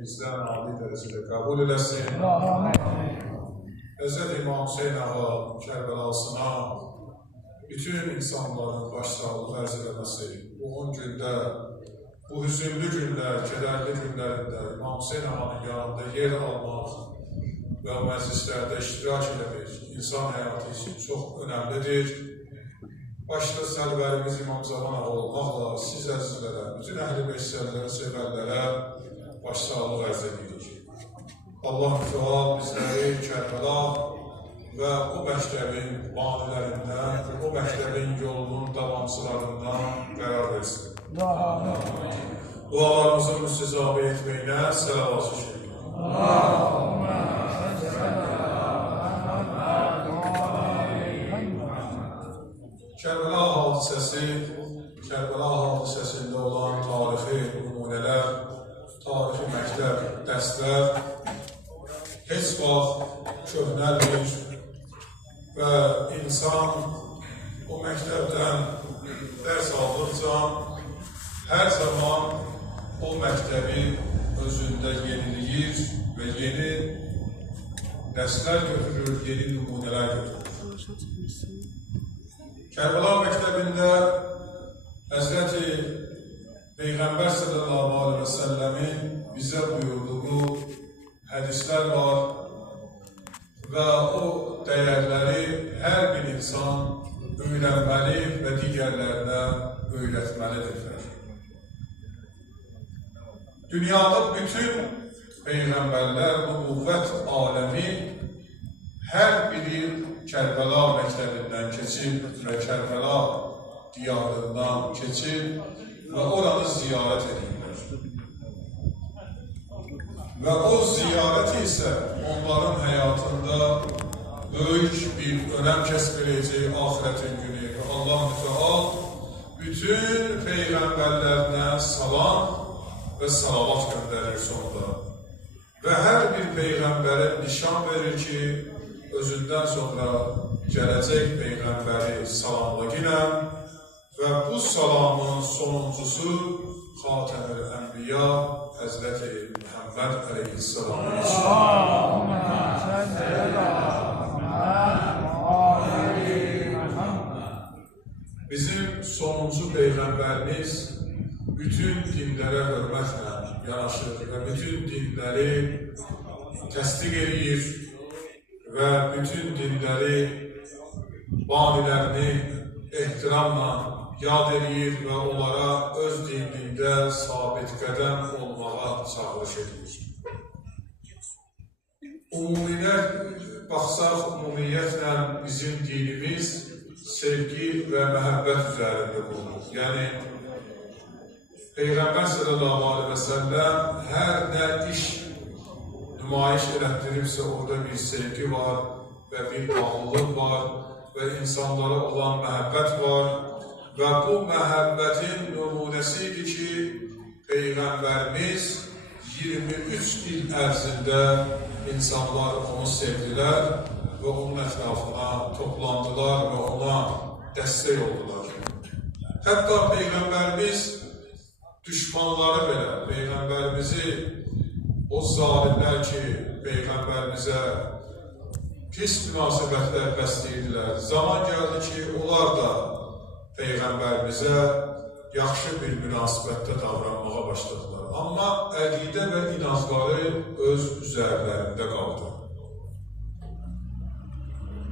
bizdən âli dərəcədə qəbul eləsin. Həzrət İmam Hüseyin ağa Kərbəlasına bütün insanların baş sağlığı ərz eləməsi, bu 10 gündə, bu hüzünlü günlər, kədərli günlərində İmam Hüseyin ağanın yanında yer almaq və o məclislərdə iştirak eləmək insan həyatı üçün çox önəmlidir. Başda səlvərimiz İmam Zaman ağa olmaqla siz əzizlərə, bütün əhl-i meşsələrə, sevərlərə baş sağlıq ərz edirik. Allah mütəal bizləri Kərbəla və o məktəbin banilərindən, o məktəbin yolunun davamçılarından qərar versin. Dualarımızın müstizabı etməyinə səlavat şükür. Kərbəla hadisəsində olan tarixi nümunələr, tarixi məktəb, dərslər heç vaxt köhnəlmir və insan o məktəbdən dərs aldıqca hər zaman o məktəbi özündə yeniləyir və yeni dərslər götürür, yeni nümunələr götürür. Kərbəla məktəbində Həzrəti Peyğəmbər sallallahu aleyhi və səlləmin bizə buyurduğu hədislər var və o dəyərləri hər bir insan öyrənməli və digərlərinə öyrətməlidirlər. Dünyada bütün Peyğəmbərlər, nübüvvət aləmi hər biri Kərbəla məktəbindən keçib və Kərbəla diyarından keçib və oranı ziyarət edirlər. Və o ziyarət isə onların həyatında böyük bir önəm kəsb edəcək axirətin günü. Allah mütəal bütün Peyğəmbərlərinə salam və salavat göndərir sonunda. Və hər bir Peyğəmbərin nişan verir ki, özündən sonra gələcək Peyğəmbəri salamlayın və bu salamın sonuncusu Xatəmül Ənbiya Həzrəti Muhammed Əleyhisselamın bizim sonuncu Peyğəmbərimiz bütün dinlərə hörmətlə yanaşır və bütün dinləri təsdiq edir və bütün dinləri banilərini ehtiramla yad edir və onlara öz dinində sabit qədəm olmağa çağırış edir. Ümumiyyətlə bizim dinimiz sevgi və məhəbbət üzərində qurulur. Yəni, Peyğəmbər sallallahu aleyhi və səlləm hər nə iş nümayiş elətdiribsə, orada bir sevgi var və bir bağlılıq var və insanlara olan məhəbbət var və bu məhəbbətin nümunəsidir ki, Peyğəmbərimiz 23 il ərzində insanlar onu sevdilər və onun ətrafına toplandılar və ona dəstək oldular. Hətta Peyğəmbərimiz düşmanları belə, Peyğəmbərimizi o zalimlər ki, Peyğəmbərimizə pis münasibətlər bəsləyirdilər. Zaman gəldi ki, onlar da Peyğəmbərimizə yaxşı bir münasibətdə davranmağa başladılar. Amma əqidə və inançları öz üzərlərində qaldı.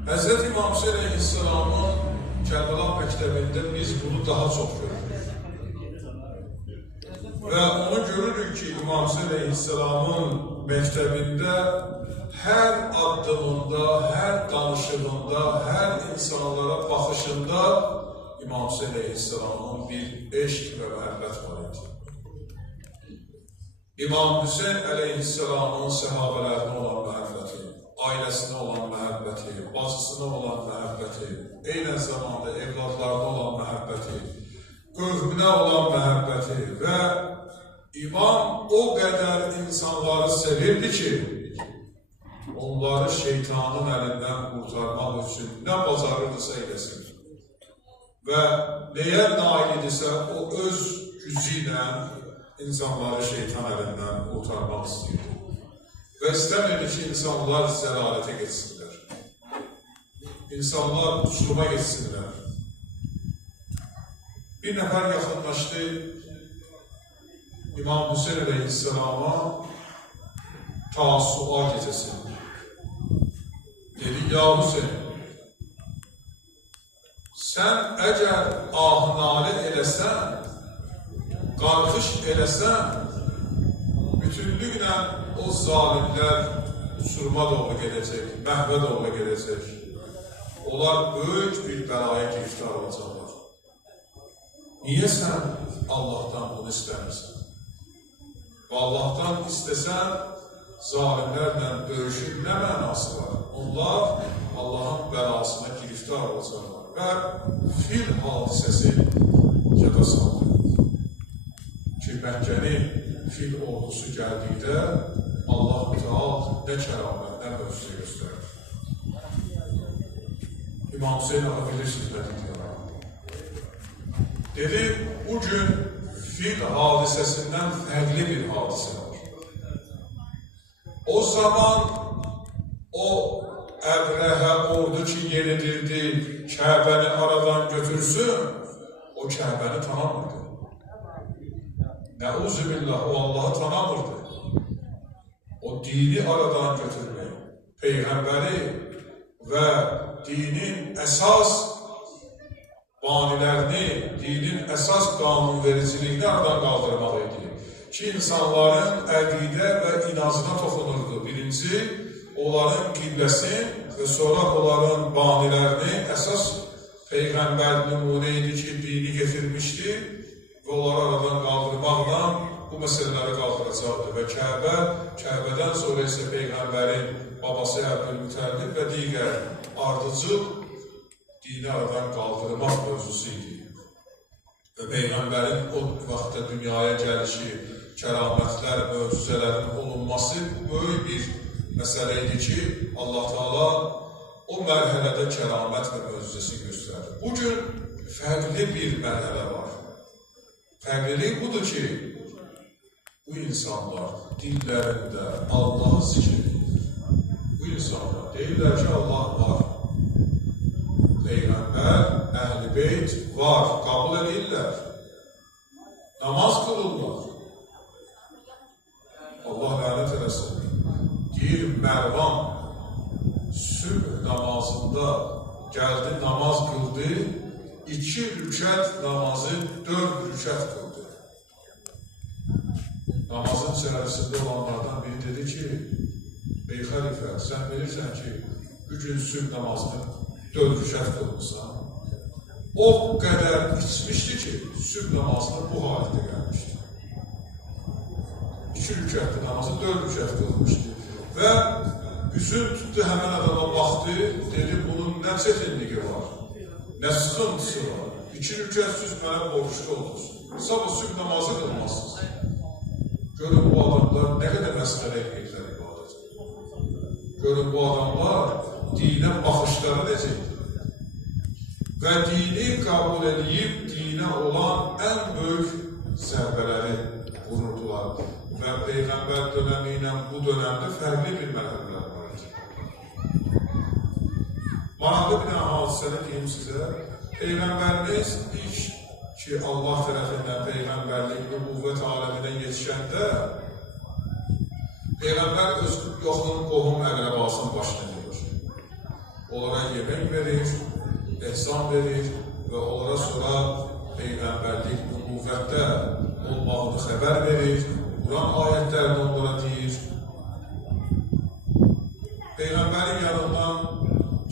Həzrət İmam Hüseyin Əleyhisselamın Kərbəla məktəbində biz bunu daha çox görürük. Və onu görürük ki, İmam Hüseyin Əleyhisselamın məktəbində hər addımında, hər danışığında, hər insanlara baxışında İmam Hüseyin Əleyhisselamın bir eşq və məhəbbət var idi. İmam Hüseyin Əleyhisselamın səhabələrinə olan məhəbbəti, ailəsinə olan məhəbbəti, bacısına olan məhəbbəti, eynən zamanda evladlarına olan məhəbbəti, qövmünə olan məhəbbəti və İmam o qədər insanları sevirdi ki, onları şeytanın əlindən qurtarmaq üçün nə bacarırdısa eləsin. Və nəyə nail idisə o öz gücü ilə insanları şeytan əlindən qurtarmaq istəyirdi. Və istəmirdi ki, insanlar zəlalətə geçsinlər. İnsanlar uçuruma geçsinlər. Bir nəfər yaxınlaşdı İmam Hüseyin Aleyhisselama Tasua gecəsi. Dedi, ya Hüseyin, sən əgər ahnalı eləsən, qarxış eləsən, bütünlüklə o zalimlər uçuruma doğru gedəcək, məhvə doğru gedəcək. Onlar böyük bir bəlaya giriftar olacaqlar. Niyə sən Allahdan bunu istəmirsən? Və Allahdan istəsən, zalimlərlə döyüşün nə mənası var? Onlar Allahın bəlasına giriftar olacaqlar. Və fil hadisəsi yada saldı. Ki, Məkkəni fil ordusu gəldikdə Allah Teala nə kəramət, nə möcüzə göstərdi. İmam Hüseyin ağa bilirsiniz nə deyir. Dedi, bu gün fil hadisəsindən fərqli bir hadisə var. O zaman o Əbrəhə ordu ki yenidirdi, Kəbəni aradan götürsün, o Kəbəni tanımırdı. Nəuzubillah, o Allahı tanımırdı. O dini aradan götürmək, Peyğəmbəri və dinin əsas banilərini, dinin əsas qanunvericiliyini aradan qaldırmaq idi. Ki, insanların əqidə və inancına toxunurdu. Birinci, onların qibləsin və sonra onların banilərini əsas Peyğəmbər nümunə idi ki, dini getirmişdi və onları aradan qaldırmaqla bu məsələləri qaldıracaqdı. Və Kəbədən sonra isə Peyğəmbərin babası Əbdülmütəllib və digər ardıcıl dini aradan qaldırmaq mövzusu idi. Və Peyğəmbərin o vaxtda dünyaya gəlişi, kəramətlər, möcüzələrin olunması böyük bir məsələ idi ki, Allah Teala o mərhələdə kəramət və möcüzəsi göstərdi. Bugün fərqli bir mərhələ var. Fərqlilik budur ki, bu insanlar dillərində Allah'ı zikr edir. Bu insanlar deyirlər ki, Allah var. Peyğəmbər, Əhl-i Beyt var, qəbul edirlər. Namaz qılırlar. Allah lənət eləsin. Deyir, Mərvan sübh namazında gəldi, namaz qıldı, 2 rükət namazı 4 rükət qıldı. Namazın içərisində olanlardan biri dedi ki, Bey xəlifə, sən bilirsən ki, bir gün sübh namazını 4 rükət qılmışsan. O qədər içmişdi ki, sübh namazını bu halətdə gəlmişdi. 2 rükətli namazı 4 rükət qılmışdı. Və üzün tutdu həmən adama baxdı, dedi, bunun nə çətinliyi var, nə sıxıntısı var. 2 rükətsiz mənə borçlu olursun. Sabah sübh namazı qılmazsınız. Görün bu adamlar nə qədər məsələ edirlər ibadət. Görün bu adamlar dinə baxışları necədir. Və dini qəbul edib, dinə olan ən böyük zərbələri vururdular. Və Peyğəmbər dönəmi ilə bu dönəmdə fərqli bir mərhələlər var idi. Maraqlı bir hadisəni deyim sizə. Peyğəmbərimiz ilk ki, Allah tərəfindən Peyğəmbərlik, nübüvvət aləminə yetişəndə Peyğəmbər öz yoxun qohum əqrəbasının başına gelir. Onlara yemək verir, ehsan verir və onlara sonra Peyğəmbərlik, nübüvvətdə olmağını xəbər verir. Quran ayətlərini onlara deyir. Peyğəmbərin yanından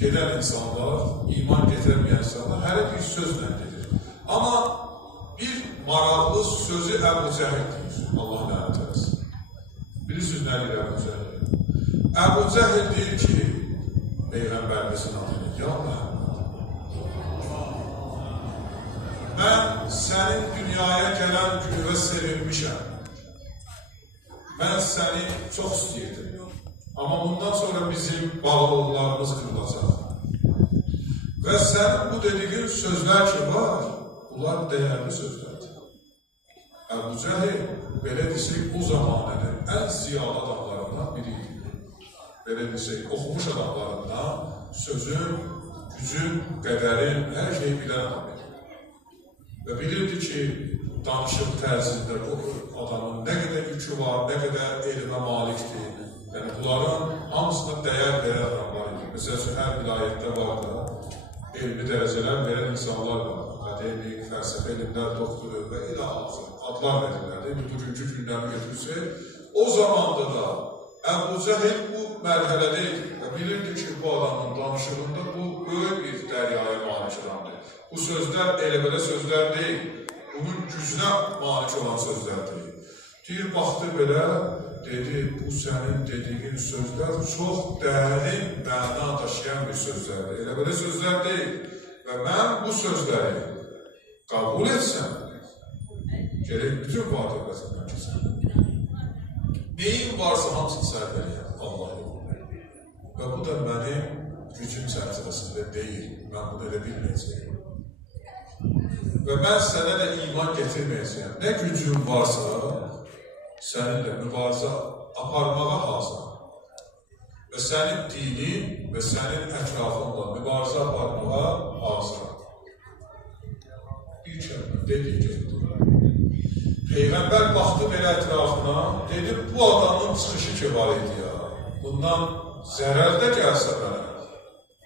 gedən insanlar, iman getirməyən insanlar hələ bir sözlə gedir. Amma bir maraqlı sözü Əbu Cəhil deyir, Allah lənət eləsin. Bilirsiniz nə deyir Əbu Cəhil? Əbu Cəhil deyir ki, Peyğəmbərimizin adını, ya mən sənin dünyaya gələn günüvə sevinmişəm. Mən səni çox istəyirdim. Amma bundan sonra bizim bağlılıqlarımız qırılacaq. Və sənin bu dediğin sözlər ki var, bunlar dəyərli sözlərdir. Əbu Cəhil belə desək, o zamanənin ən ziyalı adamlarından biri idi. Belə desək, oxumuş adamlarından sözün, gücün, qədərin, hər şeyi bilən adam idi. Və bilirdi ki, danışıq tərzində bu adamın nə qədər yükü var, nə qədər elmə malikdir. Yəni, bunların hamısına dəyər verən adamlar idi. Məsələn, hər vilayətdə var da, elmi dərəcələr verən insanlar var. Akademik, fəlsəfə elmlər doktoru və ilə adlar verirlər. Bugünkü günlərini götürsək, o zamanda da Əbu Cəhil bu mərhələdə idi və bilirdi ki, bu adamın danışığında bu böyük bir dəryaya malik adamdır. Bu sözlər elə-belə sözlər deyil, bunun gücünə malik olan sözlər deyil. Deyir, baxdı belə, dedi, bu sənin dediyin sözlər çox dərin məna daşıyan bir sözlərdir. Elə-belə sözlər deyil və mən bu sözləri qəbul etsəm, gerək bütün var-dövlətindən keçəm. Neyim varsa hamısını sərf eləyəm, Allah yolunda. Və bu da mənim gücüm çərçivəsində deyil, mən bunu elə bilməyəcəyim. Və mən sənə də iman getirməyəcəyim. Nə gücün varsa, səninlə mübarizə aparmağa hazır. Və sənin dinin və sənin ətrafınla mübarizə aparmağa hazır. Bir kəlmə, dedi ki, Peyğəmbər baxdı belə ətrafına, dedi, bu adamın çıxışı ki var idi ya, bundan zərər də gəlsə mənə,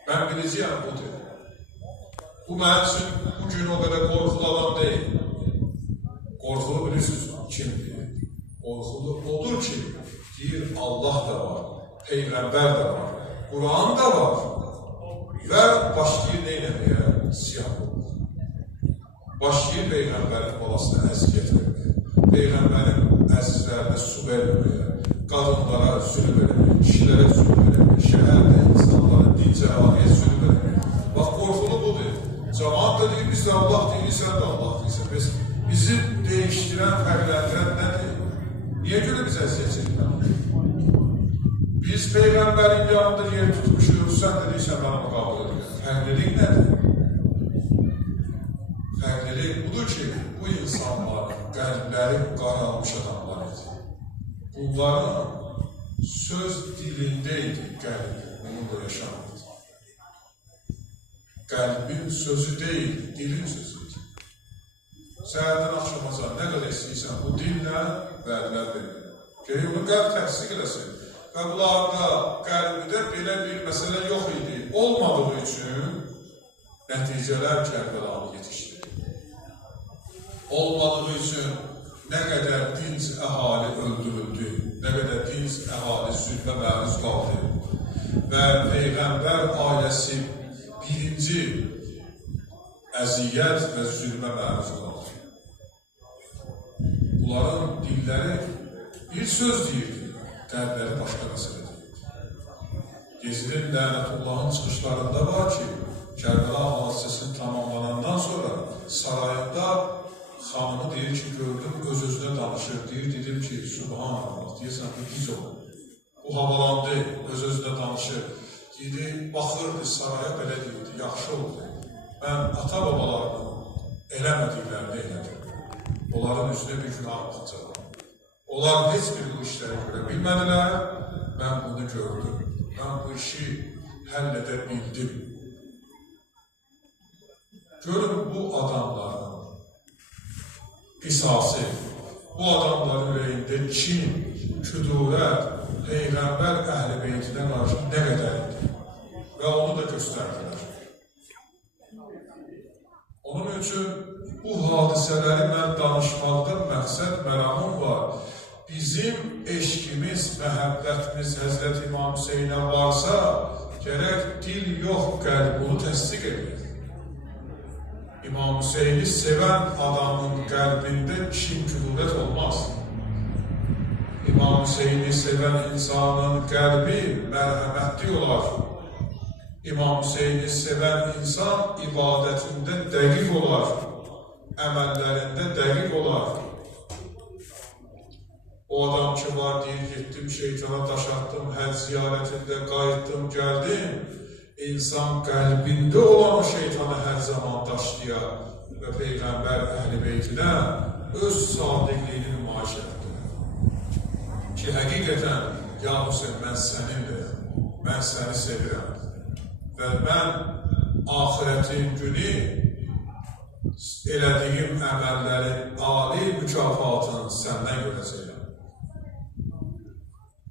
mən biləcəyəm bu dedi. Bu mənim üçün bugün o qədər qorxulu adam deyil. Qorxulu bilirsiniz kimdir? Qorxulu odur ki, deyir Allah da var, Peyğəmbər də var, Quran da var və başlayır neynəməyə? Siyah olur. Başlayır Peyğəmbərin balasına əziyyət verməyə. Peyğəmbərin əzizlərinə su verməməyə, qadınlara zülm verməyə, kişilərə zülm verməyə, şəhərdə insanlara, dincə əvəliyə zülm verməyə. Bax, qorxulu budur. Cəmaat da deyir, biz də Allah deyil, sən də Allah deyilsən. Bizi dəyişdirən, fərqləndirən nədir? Niyə görə biz əziyyət çəkmək? Biz Peyğəmbərin yanında yer tutmuşuq, sən də deyirsən, mənə müqabıl edir. Fərqlilik nədir? Fərqlilik budur ki, bu insanların qəlbləri qaralmış adamlar idi. Bunların söz dilində idi qəlbi, onunla yaşamırdı. Qəlbin sözü deyil, dilin sözüydü. Səhərdən axşamacan nə qədər istəyirsən, bu dillə vədlər verir. Gəl onu qəlb təsdiq eləsin. Və bunlarda qəlbidə belə bir məsələ yox idi. Olmadığı üçün nəticələr Kərbəlanı yetişdi. Olmadığı üçün nə qədər dinc əhali öldürüldü, nə qədər dinc əhali zülmə məruz qaldı və Peyğəmbər ailəsi birinci əziyyət və zülmə məruz qaldı. Bunların dilləri bir söz deyirdi, qəlbləri başqa məsələ deyirdi. Gezinin Lənətullahın çıxışlarında var ki, Kərbəla hadisəsini tamamlanandan sonra sarayında xanımı deyir ki, gördüm, öz-özünə danışır, deyir, dedim ki, Subhanallah, deyirsən, bu giz olur. Bu havalandı, öz-özünə danışır. Deyir, baxırdı, saraya belə deyirdi, yaxşı oldu. Mən ata-babalarını eləmədiklərini elədim. Onların üstünə bir günah atacaqlar. Onlar heç bir bu işləri görə bilmədilər, mən bunu gördüm. Mən bu işi həll edə bildim. Görün, bu adamların qisası, bu adamların ürəyində kin, küdurət, Peyğəmbər əhl-i beytinə qarşı nə qədər idi və onu da göstərdilər. Onun üçün bu hadisələri mən danışmaqda məqsəd, məramım var. Bizim eşkimiz, məhəbbətimiz Həzrət İmam Hüseynə varsa, gərək dil yox, qəlb bunu təsdiq edir. İmam Hüseyni sevən adamın qəlbində kin, küdurət olmaz. İmam Hüseyni sevən insanın qəlbi mərhəmətli olar. İmam Hüseyni sevən insan ibadətində dəqiq olar, əməllərində dəqiq olar. O adam ki var deyir, getdim şeytana daş attım, həcc ziyarətində qayıtdım, gəldim. İnsan qəlbində olan o şeytanı hər zaman daşlayar və Peyğəmbər əhl-i beytinə öz sadiqliyini nümayiş etdi. ki, həqiqətən, ya Hüseyin, mən sənindir, mən səni sevirəm və mən axirətin günü elədiyim əməllərin ali mükafatını səndən görəcəyəm.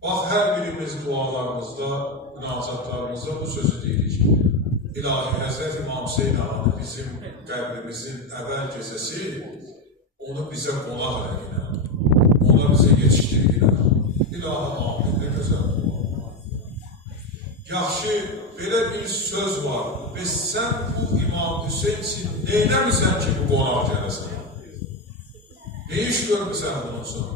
Bax, hər birimiz dualarımızda, münacatlarımızda bu sözü deyirik. İlahi Həzrət İmam Hüseyin Ağanı bizim qəbrimizin əvvəl gecəsi, onu bizə qonaq eləginə, ona bizə yetişdirginə. İlahi amin, nə gözəl dua. Yaxşı, belə bir söz var və sən bu İmam Hüseyin üçün neynəmirsən ki, bu qonaq gələsən? Ne iş görmüsən bunun sonra?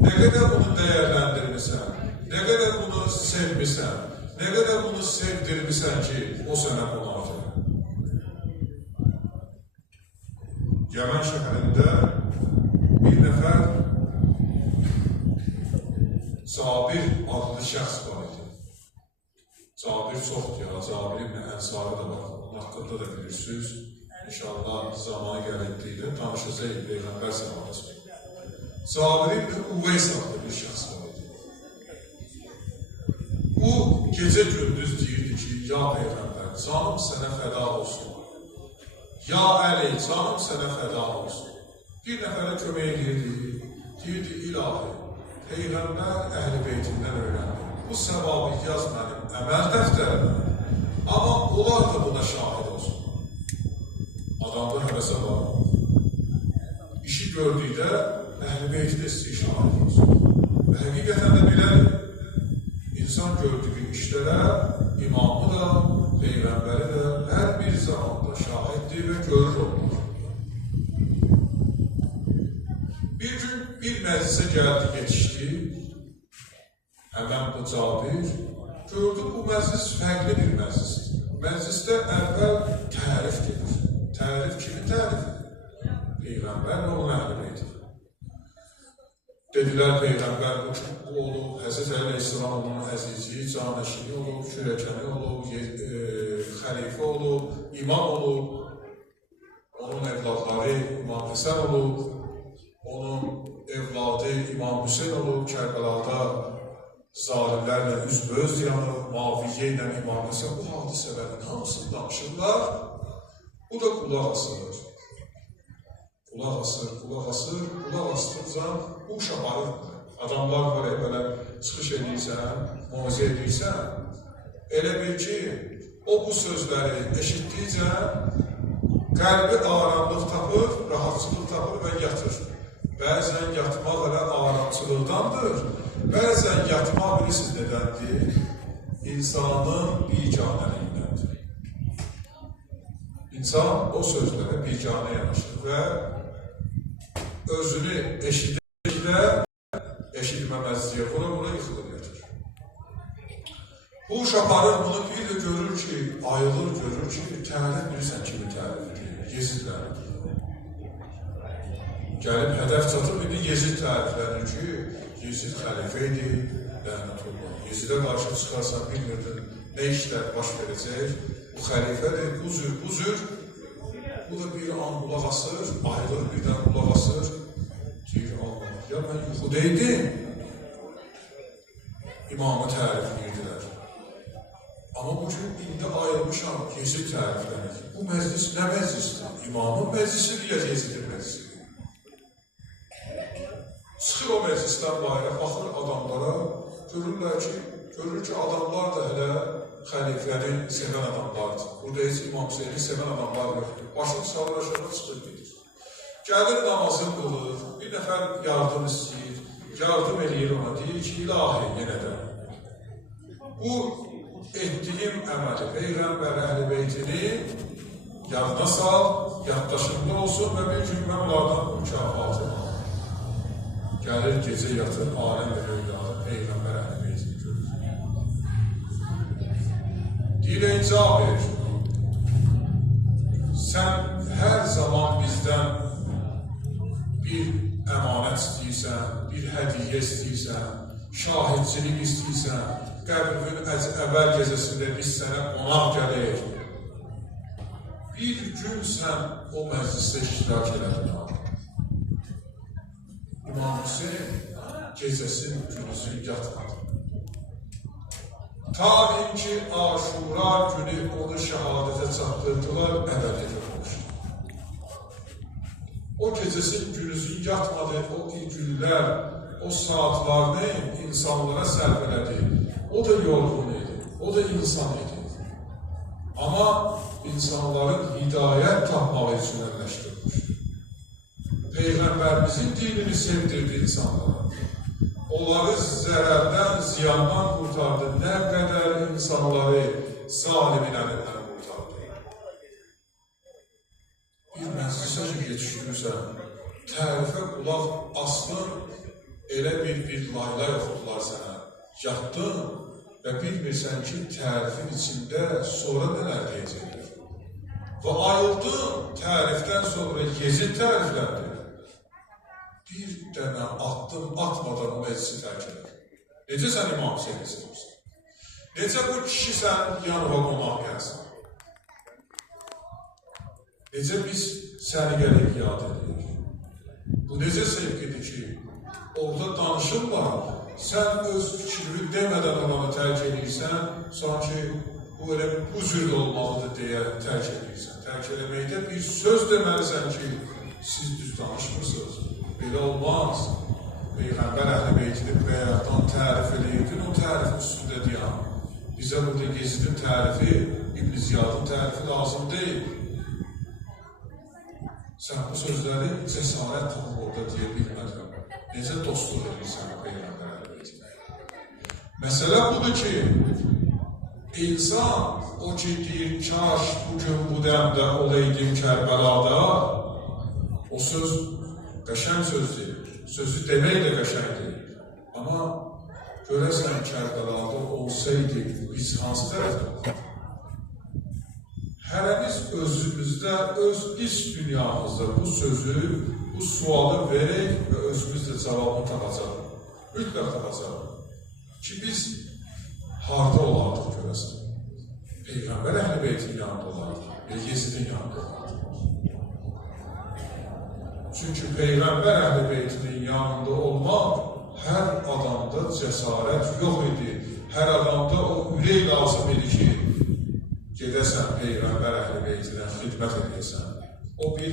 Nə qədər bunu dəyərləndirmirsən, nə qədər bunu sevmirsən, nə qədər bunu sevdirmirsən ki, o sənə qonaq gəlir. Yaman şəhərində bir nəfər Cabir adlı şəxs var idi. Cabir çoxdur ya, Cabir ibn Ənsarı da var. Onun haqqında da bilirsiniz. İnşallah zamanı gəlindikdə tanışacaq Peyğəmbər səmanası. Cabir ibn Uveys adlı bir şəxs var idi. Bu, gecə gündüz deyirdi ki, ya Peyğəmbər, canım sənə fəda olsun. Ya Əli, canım sənə fəda olsun. Bir nəfərə kömək edirdi, deyirdi, ilahi, Peyğəmbər əhl-i beytindən öyrəndi. Bu səvabı yaz mənim əməl dəftərimə, amma onlar da buna şahid olsun. Adamda həvəsə var. İşi gördükdə əhl-i beyti də istəyir şahid olsun. Və həqiqətən də bilədir, insan gördüyü işlərə imamı da, Peyğəmbəri də hər bir zamanda şahiddir və görür olur. Bir gün bir məclisə gəldi, yetişdi. Həmən bu Cabir gördü, bu məclis fərqli bir məclisdir. Məclisdə əvvəl tərif gedir. Tərif kimi tərifidir? Peyğəmbər və onun əhl-i beyti. Dedilər, Peyğəmbər bu olub, Həzrət Əleyhisselam onun əzizi, canəşini olub, kürəkəni olub, xəlifə olub, imam olub, onun evladları İmam Həsən olub, onun evladı İmam Hüseyin olub, Kərbəlada zalimlərlə üzböz yanıb, Maviyyə ilə İmam Həsən bu hadisələrin hamısını danışırlar, bu da qulaq asılır. Qulaq asır, qulaq asır, qulaq asdıqca bu uşaq aparır. Adamlar var, belə çıxış edirsən, muazə edirsən, elə bil ki, o bu sözləri eşitdikcə qəlbi aramlıq tapır, rahatçılıq tapır və yatır. Bəzən yatmaq elə aramçılıqdandır, bəzən yatmaq bilirsiniz nədəndir? İnsanın bicanəliyindəndir. İnsan o sözlərə bicanə yanaşır və özünü eşidəkdə eşitməməzliyə vura yıxılır yatır. Bu uşaqların bunu bir də görür ki, ayılır, görür ki, tərif bilirsən kimi tərif edir, Yezidlər. Gəlib hədəf çatır, bir Yezid təriflənir ki, Yezid xəlifə idi, lənətullah. Yezidə qarşı çıxarsan bilmirdin, nə işlər baş verəcək, bu xəlifədir, bu zür. Bu da bir an qulaq asır, ayılır, birdən qulaq asır. Deyir, Allah, ya mən yuxudaydım. İmamı tərifləyirdilər. Amma bu gün indi ayılmışam, Yezid təriflənir. Bu məclis nə məclisdir? İmamın məclisidir, ya Yezidin məclisidir? Çıxır o məclisdən bayra, baxır adamlara, görür ki, adamlar da hələ xəlifəni sevən adamlardır. Burada heç İmam Hüseyni sevən adamlar yoxdur. Başını salır aşağıda çıxır gedir. Gəlir namazını qılır, bir nəfər yardım istəyir, yardım eləyir ona, deyir ki, ilahi yenə də. Bu etdiyim əməli, Peyğəmbər əhl-i beytini yadına sal, yaddaşında olsun və bir gün mən onlardan mükafatı alır. Gəlir, gecə yatır, aləm və röydadır, Peyğəmbər əhl-i beytini görür. Deyir, ey Cabir, sən hər zaman bizdən bir əmanət istəyirsən, bir hədiyyə istəyirsən, şahidçilik istəyirsən, qəbrinin əvvəl gecəsində biz sənə qonaq gəlir. Bir gün sən o məclisdə iştirak elədin. İmam Hüseyin gecəsin gündüzün yatmadı. Ta ki Aşura günü onu şəhadətə çatdırdılar, əbədiyyətə qovuşdu. O gecəsin gündüzün yatmadı, o günlər, o saatlarını insanlara sərf elədi. O da yorğun idi, o da insan idi. Amma insanların hidayət tapmağı üçün əlləşdirilmişdi. Peyğəmbərimizin dinini sevdirdi insanlara. Onları zərərdən, ziyandan qurtardı. Nə qədər insanları zalimin əlindən qurtardı. Bir məclisə ki, yetişdirirsən, tərifə qulaq asdın, elə bir layla yoxdular sənə. Yatdın və bilmirsən ki, tərifin içində sonra nələr deyəcəkdir. Və ayıldın, tərifdən sonra Yezid tərifləndi. Bir dənə atdım, atmadan o məclisi tərk edir. Necə sən İmam Hüseyni sevirsən? Necə bu kişi sən yanıva qonaq gəlsin? Necə biz səni gələk yad edirik? Bu necə sevgidir ki, orada danışırlar, sən öz fikrini demədən oranı tərk edirsən, sanki bu elə bu cür olmalıdır deyə tərk edirsən. Tərk eləməkdə bir söz deməlisən ki, siz düz danışmırsınız. Belə olmaz. Peyğəmbər Əhl-i Beytini bayaqdan tərif edirdin, o tərifin üstündə deyəm. Bizə burada Yezidin tərifi, İbn Ziyadın tərifi lazım deyil. Sən bu sözləri cəsarət tapıb orada deyə bilmədin. Necə dostluq edirsən Peyğəmbər Əhl-i Beytini? Məsələ budur ki, insan o ki deyir, kaş bugün bu dəmdə olaydım Kərbəlada, o söz qəşəng sözdür, sözü demək də qəşəngdir. Amma görəsən Kərbəlada olsaydı, biz hansı tərəfdə? Hərəmiz özümüzdə, öz iç dünyamızda bu sözü, bu sualı verək və özümüz də cavabını tapacaq. Mütləq tapacaq. Ki biz harda olardıq görəsən? Peyğəmbər Əhl-i Beytin yanında olardıq və Yezidin yanında olardıq. Çünki Peyğəmbər Əhl-i Beytinin yanında olmaq hər adamda cəsarət yox idi. Hər adamda o ürək lazım idi ki, gedəsən Peyğəmbər Əhl-i Beytinə xidmət edəsən. O bir